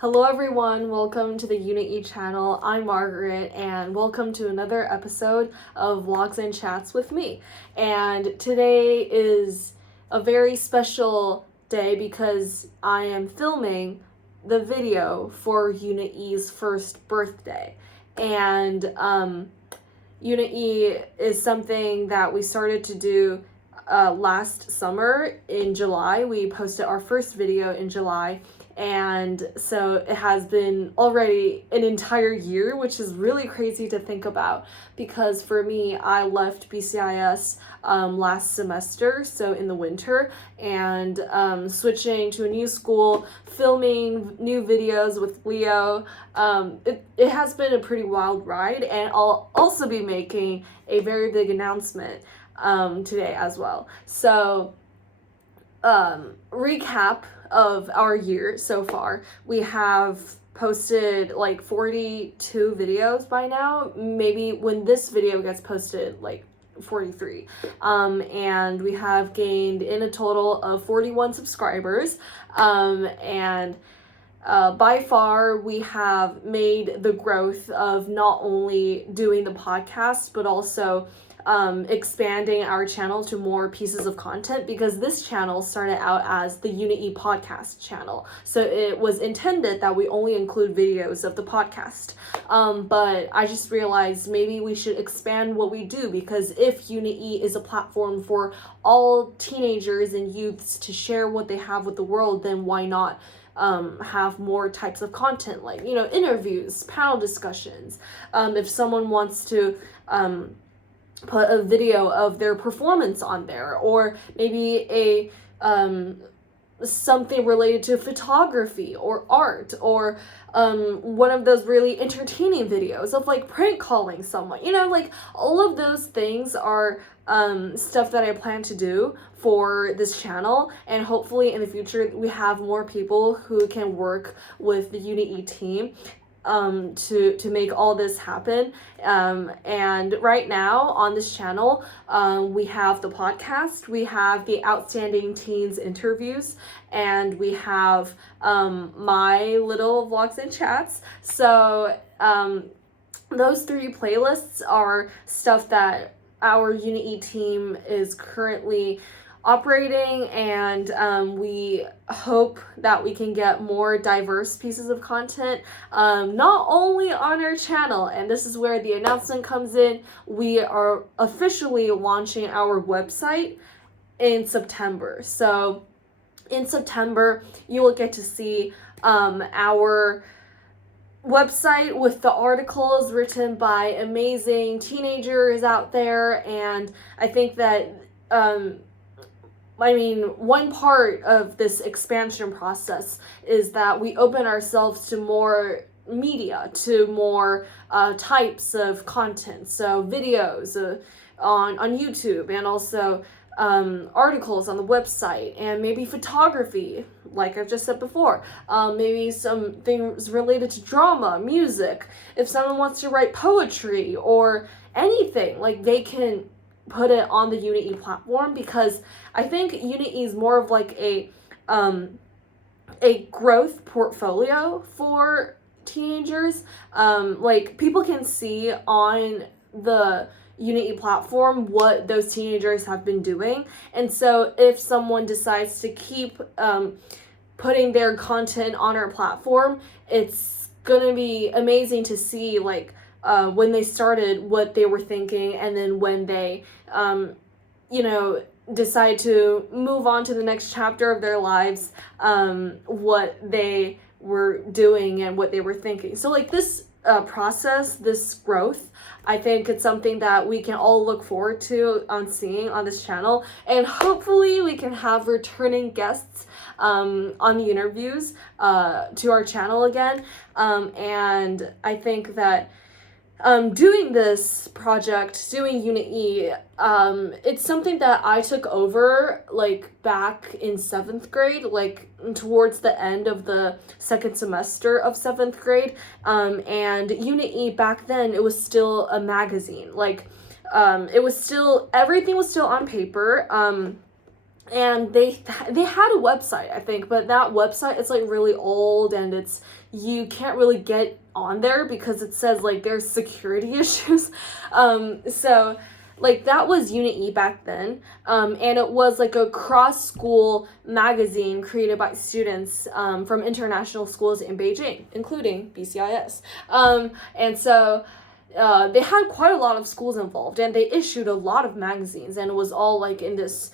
Hello everyone, welcome to the Unit E channel. I'm Margaret and welcome to another episode of Vlogs and Chats with me. And today is a very special day because I am filming the video for Unit E's first birthday. And Unit E is something that we started to do last summer in July. We posted our first video in July. And so it has been already an entire year, which is really crazy to think about because for me, I left BCIS last semester, so in the winter, and switching to a new school, filming new videos with Leo. It has been a pretty wild ride, and I'll also be making a very big announcement today as well. So, recap of our year so far. We have posted like 42 videos by now, maybe when this video gets posted, like 43. And we have gained in a total of 41 subscribers. And by far, we have made the growth of not only doing the podcast, but also expanding our channel to more pieces of content, because this channel started out as the Unit E podcast channel. So it was intended that we only include videos of the podcast. But I just realized maybe we should expand what we do, because if Unit E is a platform for all teenagers and youths to share what they have with the world, then why not have more types of content, like, interviews, panel discussions. If someone wants to put a video of their performance on there, or maybe a something related to photography or art, or one of those really entertaining videos of like prank calling someone, like all of those things are stuff that I plan to do for this channel, and hopefully in the future we have more people who can work with the Unit E team to make all this happen. And right now on this channel, we have the podcast, we have the Outstanding Teens interviews, and we have my little vlogs and chats. So those three playlists are stuff that our Unit E team is currently operating, and we hope that we can get more diverse pieces of content, not only on our channel. And this is where the announcement comes in. We are officially launching our website in September. So in September, you will get to see our website with the articles written by amazing teenagers out there. And I think that one part of this expansion process is that we open ourselves to more media, to more types of content. So videos on YouTube, and also articles on the website, and maybe photography, like I've just said before. Maybe some things related to drama, music. If someone wants to write poetry or anything, like they can put it on the Unit E platform, because I think Unit E is more of like a growth portfolio for teenagers. Like people can see on the Unit E platform what those teenagers have been doing, and so if someone decides to keep putting their content on our platform, it's gonna be amazing to see like when they started, what they were thinking, and then when they decide to move on to the next chapter of their lives, what they were doing and what they were thinking. So like this process, this growth, I think it's something that we can all look forward to on seeing on this channel, and hopefully we can have returning guests on the interviews to our channel again. And I think that doing this project, doing Unit E, it's something that I took over like back in 7th grade, like towards the end of the second semester of 7th grade. And Unit E back then, it was still a magazine. Like it was still, everything was still on paper. and they had a website, I think, but that website is like really old, and you can't really get on there because it says like there's security issues. So like that was Unit E back then, and it was like a cross school magazine created by students from international schools in Beijing, including BCIS. And so they had quite a lot of schools involved, and they issued a lot of magazines, and it was all like in this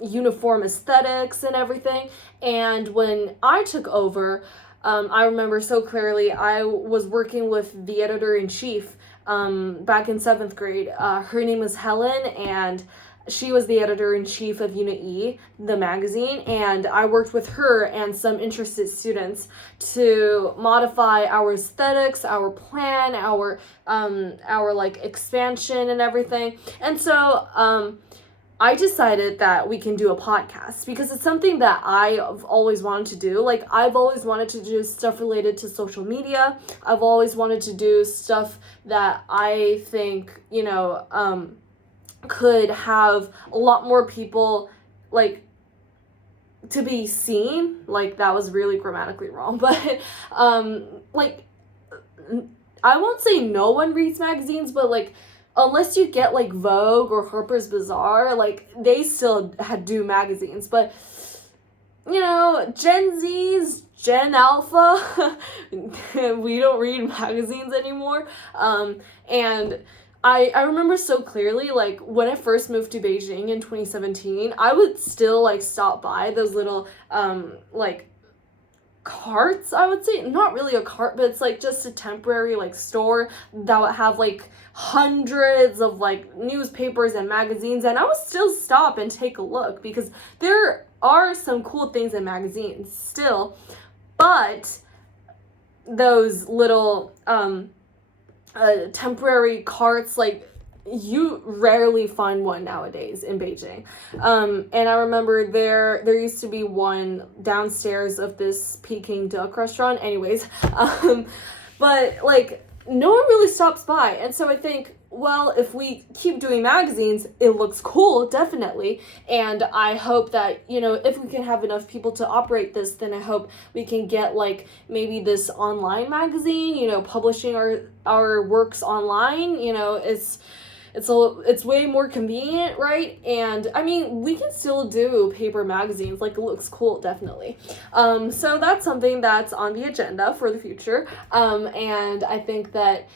uniform aesthetics and everything. And when I took over, I remember so clearly, I was working with the editor-in-chief back in 7th grade. Her name is Helen, and she was the editor-in-chief of Unit E, the magazine, and I worked with her and some interested students to modify our aesthetics, our plan, our like expansion and everything. And so I decided that we can do a podcast because it's something that I've always wanted to do. Like, I've always wanted to do stuff related to social media. I've always wanted to do stuff that I think, could have a lot more people, like, to be seen. Like, that was really grammatically wrong, but, like, I won't say no one reads magazines, but, like, unless you get like Vogue or Harper's Bazaar, like they still do magazines. But Gen Z's, Gen Alpha, we don't read magazines anymore. And I remember so clearly, like when I first moved to Beijing in 2017, I would still like stop by those little like carts, I would say. Not really a cart, but it's like just a temporary like store that would have like hundreds of like newspapers and magazines, and I would still stop and take a look because there are some cool things in magazines still. But those little temporary carts, like, you rarely find one nowadays in Beijing. And I remember there used to be one downstairs of this Peking duck restaurant. Anyways, but like no one really stops by. And so I think, well, if we keep doing magazines, it looks cool, definitely. And I hope that, if we can have enough people to operate this, then I hope we can get like maybe this online magazine, publishing our works online, it's way more convenient, right? And I mean, we can still do paper magazines, like it looks cool, definitely. So that's something that's on the agenda for the future. And I think that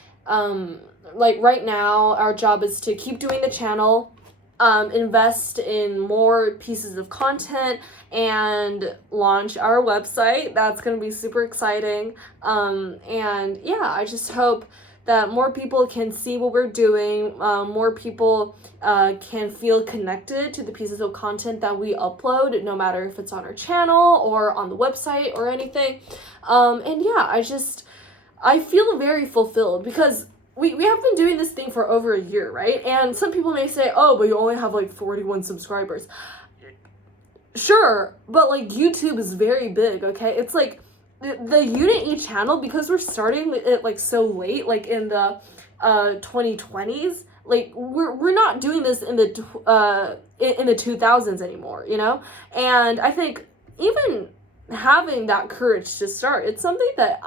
like right now, our job is to keep doing the channel, invest in more pieces of content, and launch our website. That's going to be super exciting. And yeah, I just hope that more people can see what we're doing, more people can feel connected to the pieces of content that we upload, no matter if it's on our channel or on the website or anything. And yeah, I feel very fulfilled because we have been doing this thing for over a year, right? And some people may say, oh, but you only have like 41 subscribers. Sure, but like YouTube is very big, okay? It's like the Unit E channel, because we're starting it like so late, like in the 2020s, like we're not doing this in the 2000s anymore, And I think even having that courage to start, it's something that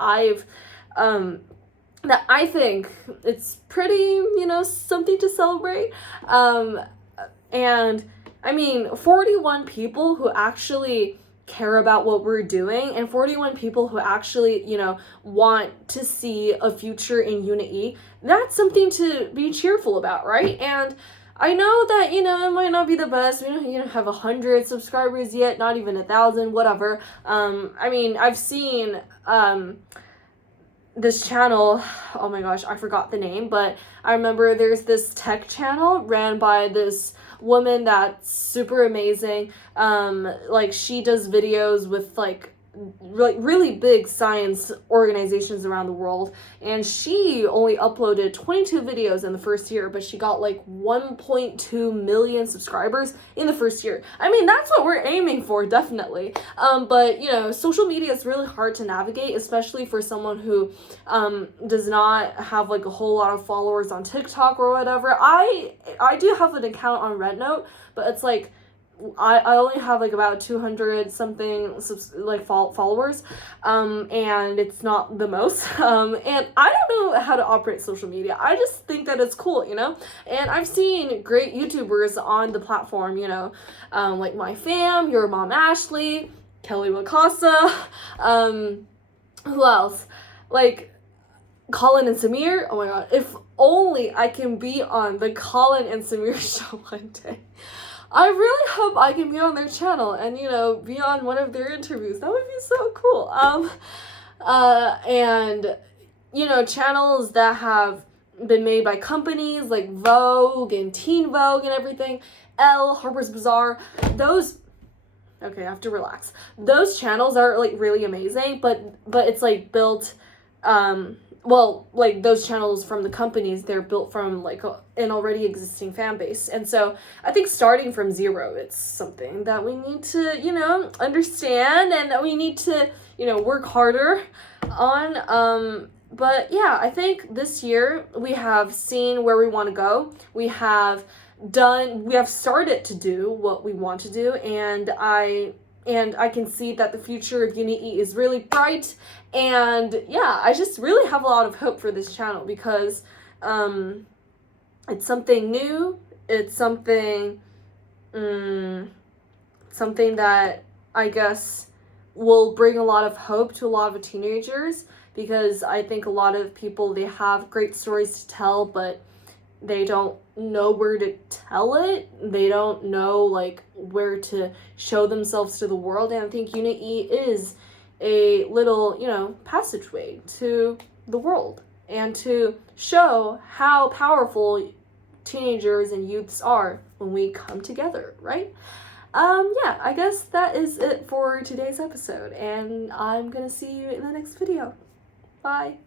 that I think it's pretty, something to celebrate. And I mean, 41 people who actually care about what we're doing, and 41 people who actually, want to see a future in Unit E, that's something to be cheerful about, right? And I know that, it might not be the best. We don't have 100 subscribers yet, not even 1,000, whatever. I mean, I've seen this channel, oh my gosh, I forgot the name, but I remember there's this tech channel ran by this woman that's super amazing. Like, she does videos with like really big science organizations around the world, and she only uploaded 22 videos in the first year, but she got like 1.2 million subscribers in the first year. I mean, that's what we're aiming for, definitely. But social media is really hard to navigate, especially for someone who does not have like a whole lot of followers on TikTok or whatever. I do have an account on Rednote, but it's like I only have like about 200 something followers, and it's not the most, and I don't know how to operate social media. I just think that it's cool, you know, and I've seen great YouTubers on the platform, you know, like my fam, your mom Ashley, Kelly Wakasa, who else, like Colin and Samir. Oh my god, if only I can be on the Colin and Samir show one day. I really hope I can be on their channel and, you know, be on one of their interviews. That would be so cool. And, you know, channels that have been made by companies like Vogue and Teen Vogue and everything, Elle, Harper's Bazaar, those, okay, I have to relax. Those channels are, like, really amazing, but it's, like, built, well, like, those channels from the companies, they're built from, like, an already existing fan base. And so I think starting from zero, it's something that we need to, you know, understand, and that we need to, you know, work harder on. But yeah, I think this year we have seen where we want to go. We have started to do what we want to do, and I can see that the future of Uni is really bright. And yeah, I just really have a lot of hope for this channel because it's something new. It's something that I guess will bring a lot of hope to a lot of teenagers, because I think a lot of people, they have great stories to tell, but they don't know where to tell it. They don't know, like, where to show themselves to the world. And I think Uni is a little, you know, passageway to the world and to show how powerful teenagers and youths are when we come together, right? Yeah, I guess that is it for today's episode, and I'm gonna see you in the next video. Bye.